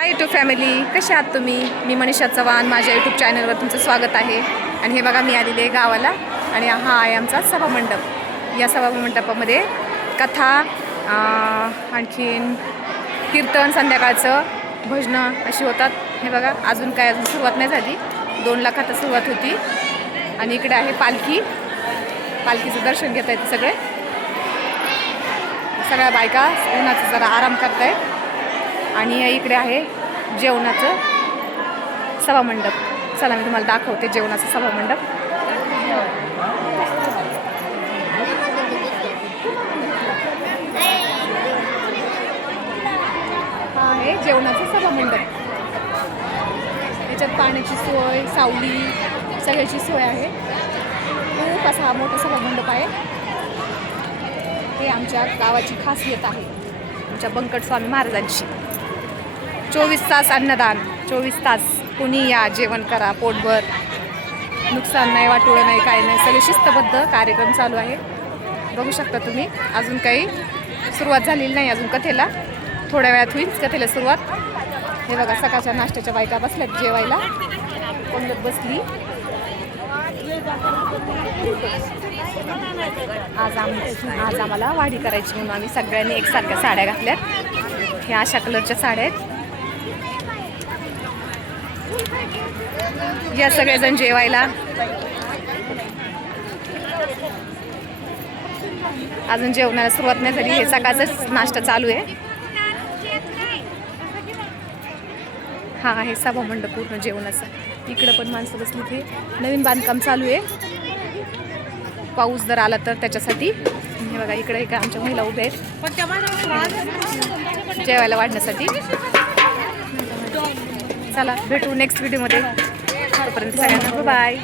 Hi YouTube family, कसे आहात तुम्ही? मी मनीषा चव्हाण, माझ्या यूट्यूब चॅनलवर तुमचं स्वागत आहे. आणि हे बघा, मी आलेले आहे गावाला आणि हा आहे आमचा सभामंडप. या सभामंडपामध्ये कथा, आणखीन कीर्तन, संध्याकाळचं भजनं अशी होतात. हे बघा, अजून सुरुवात नाही झाली. 2ला कथा सुरुवात होती. आणि इकडे आहे पालखीचं दर्शन घेता येतं. सगळ्या बायका उन्हाचं जरा आराम करतायत. आणि इकडे आहे जेवणाचं सभामंडप. चला, मी तुम्हाला दाखवते जेवणाचं सभामंडप. हा आहे जेवणाचं सभामंडप. याच्यात पाण्याची सोय, सावली, सगळ्याची सोय आहे. खूप असा हा मोठा सभामंडप आहे. हे आमच्या गावाची खासियत आहे, आमच्या बंकट स्वामी महाराजांची. 24 तास अन्नदान, 24 तास कुणी या, जेवण करा पोटभर. नुकसान नाही, वाटोळं नाही, काय नाही. सगळे शिस्तबद्ध कार्यक्रम चालू आहे. बघू शकता तुम्ही. अजून काही सुरुवात झालेली नाही अजून कथेला. थोड्या वेळात होईल कथेला सुरुवात. हे बघा, सकाळच्या नाश्त्याच्या बायका बसल्यात जेवायला. पंगत बसली. आज आम्हाला वाढी करायची म्हणून आम्ही सगळ्यांनी एकसारख्या साड्या घातल्यात. ह्या अशा कलरच्या साड्या आहेत. या सगळेजण जेवायला. अजून जेवणाला सुरुवात नाही झाली. हे सकाळचाच नाश्ता चालू आहे. हा आहे सभामंडप पूर्ण जेवणाचा. इकडं पण माणसं बसली. ते नवीन बांधकाम चालू आहे. पाऊस जर आला तर त्याच्यासाठी. हे बघा, इकडे का आमच्या महिला उभ्या आहेत जेवायला वाढण्यासाठी. चला, भेटू नेक्स्ट व्हिडिओमध्ये. तोपर्यंत सगळ्यांना बाय.